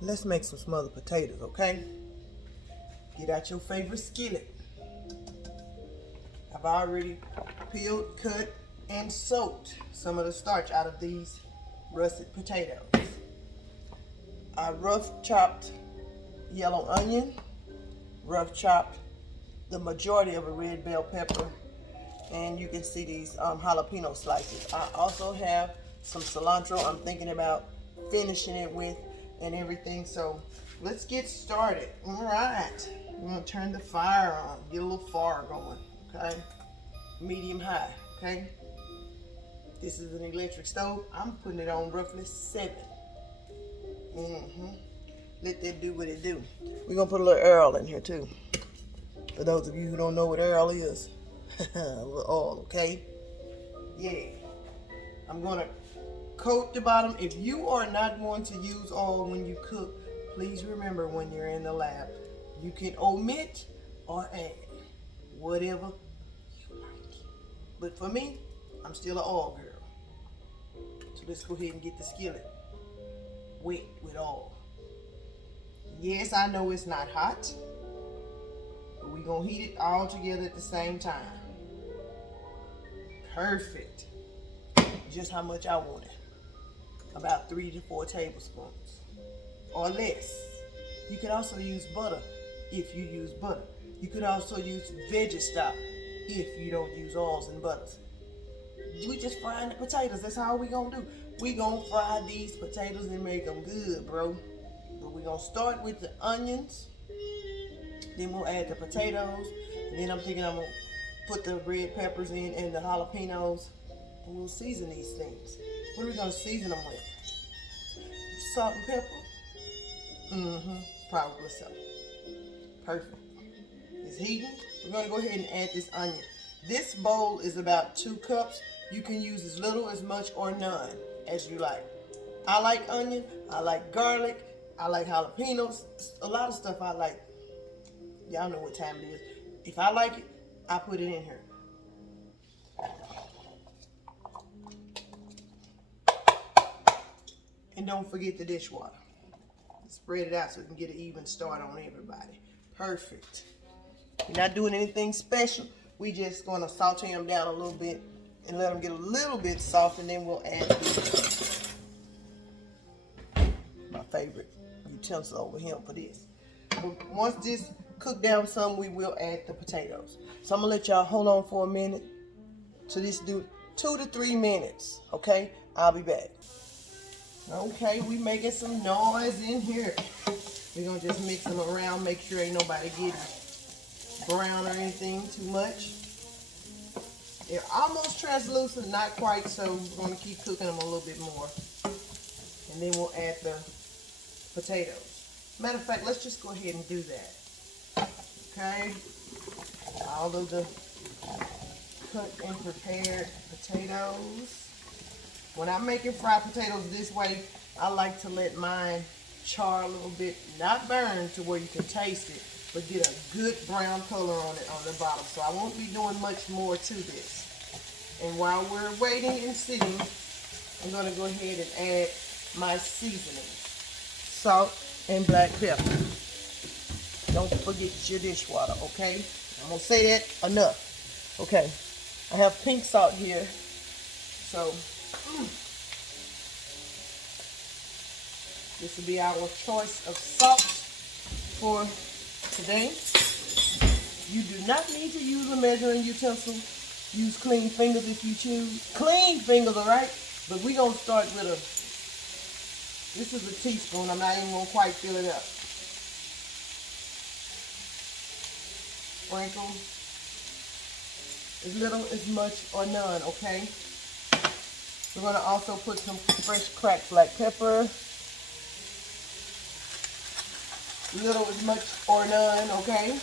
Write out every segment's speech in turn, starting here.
Let's make some smothered potatoes, okay? Get out your favorite skillet. I've already peeled, cut, and soaked some of the starch out of these russet potatoes. I rough chopped yellow onion, rough chopped the majority of a red bell pepper, and you can see these jalapeno slices. I also have some cilantro I'm thinking about finishing it with and everything. So let's get started. All right, we're gonna turn the fire on, get a little fire going, okay? Medium high, okay? This is an electric stove. I'm putting it on roughly 7. Let that do what it do. We're gonna put a little oil in here too. For those of you who don't know what oil is, a little oil, okay? Yeah. I'm gonna coat the bottom. If you are not going to use oil when you cook, please remember when you're in the lab, you can omit or add whatever you like. But for me, I'm still an oil girl. So let's go ahead and get the skillet wet with oil. Yes, I know it's not hot, but we're gonna heat it all together at the same time. Perfect. Just how much I want it. About 3 to 4 tablespoons or less. You could also use butter if you use butter. You could also use veggie stock if you don't use oils and butters. We just frying the potatoes. That's how we gonna do. We gonna fry these potatoes and make them good, bro. But we're gonna start with the onions. Then we'll add the potatoes. And then I'm thinking I'm gonna put the red peppers in and the jalapenos. And we'll season these things. What are we gonna season them with? Salt and pepper? Probably so. Perfect. It's heating. We're gonna go ahead and add this onion. This bowl is about 2 cups. You can use as little, as much, or none as you like. I like onion, I like garlic, I like jalapenos. A lot of stuff I like. Y'all know what time it is. If I like it, I put it in here. And don't forget the dishwater. Spread it out so we can get an even start on everybody. Perfect. We're not doing anything special. We just gonna saute them down a little bit and let them get a little bit soft, and then we'll add my favorite utensil over here for this. But once this cooked down some, we will add the potatoes. So I'm gonna let y'all hold on for a minute. So this do 2 to 3 minutes, okay? I'll be back. Okay, we making some noise in here. We're gonna just mix them around, make sure ain't nobody getting brown or anything too much. They're almost translucent, not quite, so we're gonna keep cooking them a little bit more. And then we'll add the potatoes. Matter of fact, let's just go ahead and do that. Okay, all of the cut and prepared potatoes. When I'm making fried potatoes this way, I like to let mine char a little bit, not burn to where you can taste it, but get a good brown color on it on the bottom. So I won't be doing much more to this. And while we're waiting and sitting, I'm gonna go ahead and add my seasonings. Salt and black pepper. Don't forget your dishwater, okay? I'm gonna say that enough. Okay, I have pink salt here. So, this will be our choice of salt for today. You do not need to use a measuring utensil. Use clean fingers if you choose. Clean fingers, all right? But we're going to start with this is a teaspoon. I'm not even going to quite fill it up. Sprinkle as little, as much, or none, okay? We're going to also put some fresh cracked black pepper. Little, as much, or none, okay?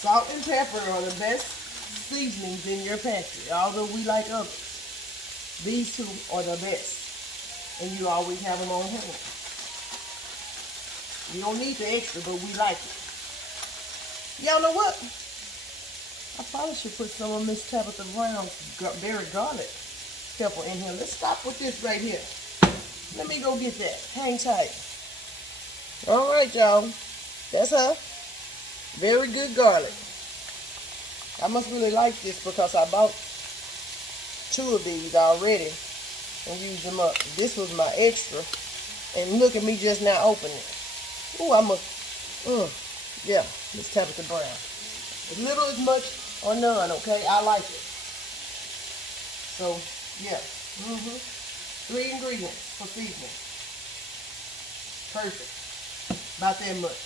Salt and pepper are the best seasonings in your pantry. Although we like others, these 2 are the best. And you always have them on hand. You don't need the extra, but we like it. Y'all know what? I probably should put some of Miss Tabitha Brown's berry garlic pepper in here. Let's stop with this right here. Let me go get that. Hang tight. All right, y'all. That's her. Very good garlic. I must really like this because I bought 2 of these already and used them up. This was my extra. And look at me just now opening it. Ooh, I must. Yeah, Miss Tabitha Brown. As little as much or none, okay? I like it. So, yeah. 3 ingredients for seasoning. Perfect. About that much.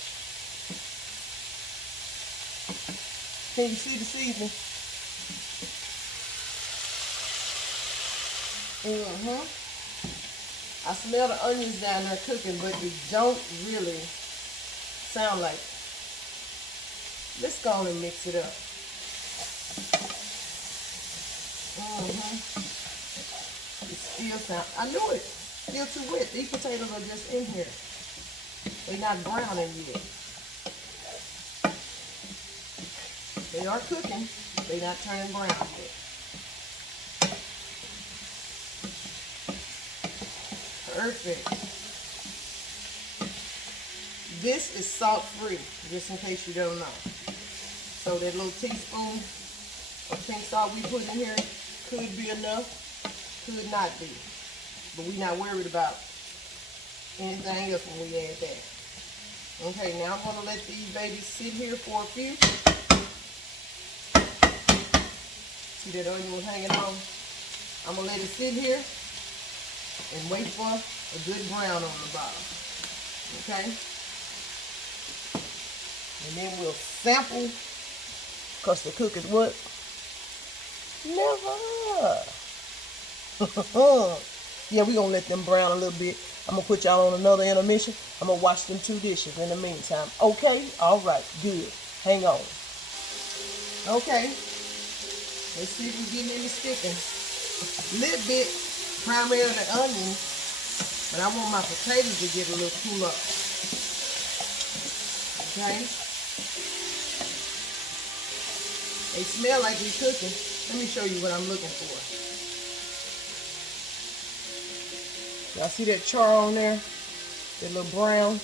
Can you see the seasoning? I smell the onions down there cooking, but it don't really sound like it. Let's go on and mix it up. It still sounds, I knew it. Still too wet. These potatoes are just in here. They're not browning yet. They are cooking. They're not turning brown yet. Perfect. This is salt free, just in case you don't know. So that little teaspoon of pink salt we put in here could be enough, could not be. But we're not worried about anything else when we add that. Okay, now I'm going to let these babies sit here for a few. See that onion was hanging on? I'm going to let it sit here and wait for a good brown on the bottom. Okay? And then we'll sample, because the cook is what? Never. Yeah, we're going to let them brown a little bit. I'm going to put y'all on another intermission. I'm going to wash them 2 dishes in the meantime. Okay? All right. Good. Hang on. Okay. Let's see if we're getting any sticking. A little bit, primarily the onion, but I want my potatoes to get a little cool up. Okay? They smell like we're cooking. Let me show you what I'm looking for. Y'all see that char on there? That little brown?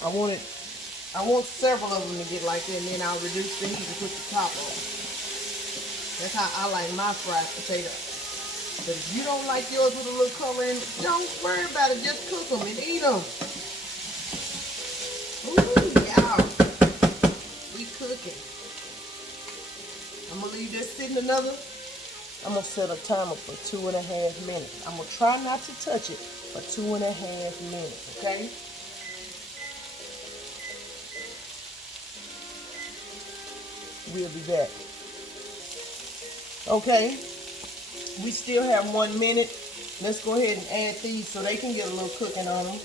I want several of them to get like that, and then I'll reduce the heat and put the top on. That's how I like my fried potato. But if you don't like yours with a little color in it, don't worry about it. Just cook them and eat them. Ooh, y'all. We cooking. I'm going to leave this sitting another. I'm going to set a timer for 2.5 minutes. I'm going to try not to touch it for 2.5 minutes, okay? We'll be back. Okay, we still have 1 minute. Let's go ahead and add these so they can get a little cooking on them.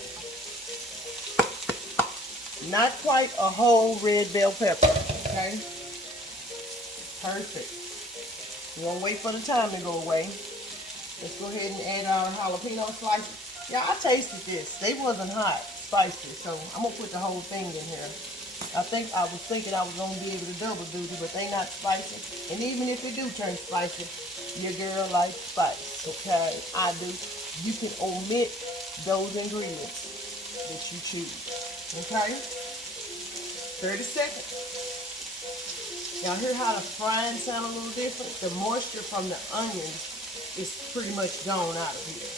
Not quite a whole red bell pepper, okay? Perfect. We're going to wait for the time to go away. Let's go ahead and add our jalapeno slices. Yeah, I tasted this. They wasn't hot, spicy, so I'm going to put the whole thing in here. I was thinking I was going to be able to double duty, but they not spicy. And even if it do turn spicy, your girl likes spice, okay? I do. You can omit those ingredients that you choose, okay? 30 seconds. Y'all hear how the frying sound a little different? The moisture from the onions is pretty much gone out of here.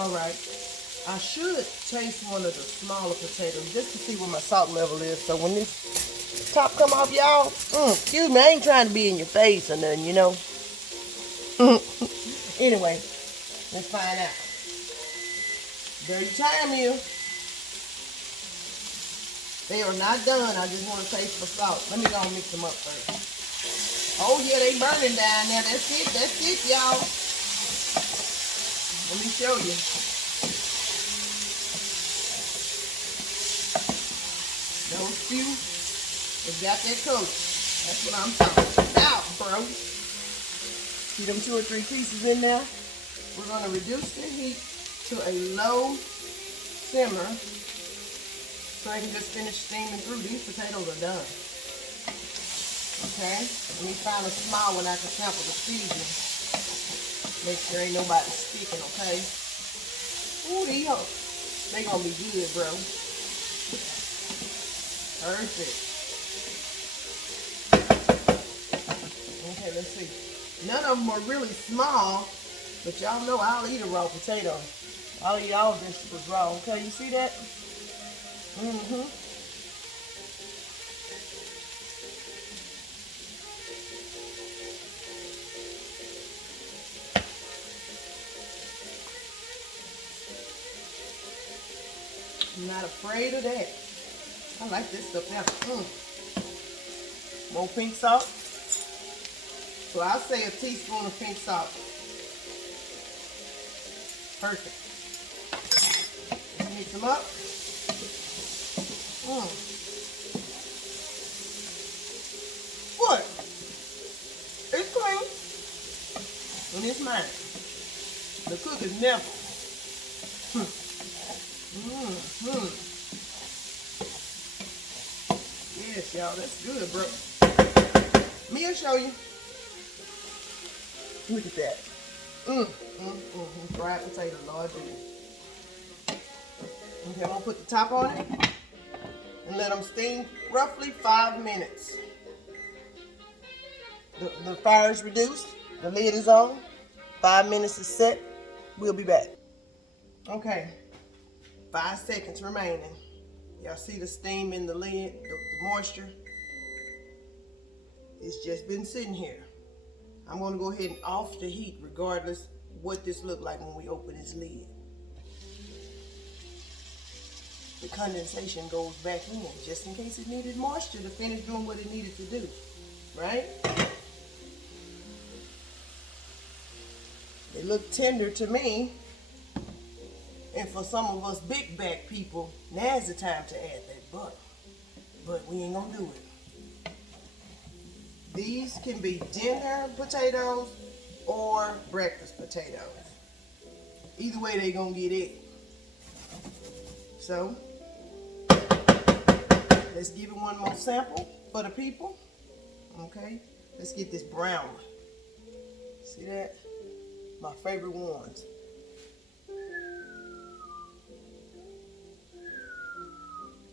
All right. I should taste one of the smaller potatoes just to see what my salt level is. So when this top come off, y'all, excuse me, I ain't trying to be in your face or nothing, you know. Anyway, let's find out. Dirty time here. They are not done. I just want to taste for salt. Let me go and mix them up first. Oh yeah, they burning down there. That's it, y'all. Let me show you. Those few, they got that color. That's what I'm talking about, bro. See them 2 or 3 pieces in there? We're going to reduce the heat to a low simmer so I can just finish steaming through. These potatoes are done. Okay? Let me find a small one I can sample the seasoning. Make sure ain't nobody sticking, okay? Ooh, they gonna be good, bro. Perfect. Okay, let's see. None of them are really small, but y'all know I'll eat a raw potato. I'll eat all vegetables raw, okay? You see that? Mm-hmm. I'm not afraid of that. I like this stuff now. More pink salt. So I'll say a teaspoon of pink salt. Perfect. Let's mix them up. What? It's clean. And it's mine. The cook is never. Yes, y'all, that's good, bro. Me'll show you. Look at that. Fried potato, Lord Jesus. Okay, I'm gonna put the top on it and let them steam roughly 5 minutes. The fire is reduced, the lid is on, 5 minutes is set. We'll be back. Okay, 5 seconds remaining. Y'all see the steam in the lid, the moisture? It's just been sitting here. I'm gonna go ahead and off the heat regardless what this look like when we open this lid. The condensation goes back in just in case it needed moisture to finish doing what it needed to do, right? They look tender to me. And for some of us big back people, now's the time to add that butter. But we ain't gonna do it. These can be dinner potatoes or breakfast potatoes. Either way, they gonna get it. So, let's give it one more sample for the people. Okay, let's get this brown one. See that? My favorite ones.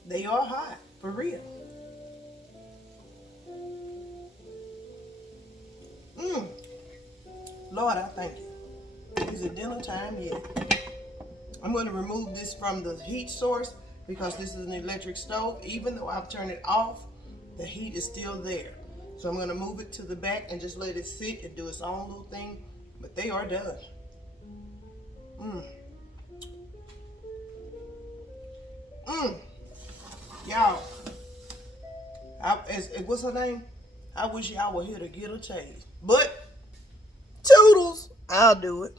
They are hot, for real. Lord, I thank you. Is it dinner time yet? I'm going to remove this from the heat source because this is an electric stove. Even though I've turned it off, the heat is still there. So I'm going to move it to the back and just let it sit and do its own little thing. But they are done. Y'all, what's her name? I wish y'all were here to get a taste. But, toodles, I'll do it.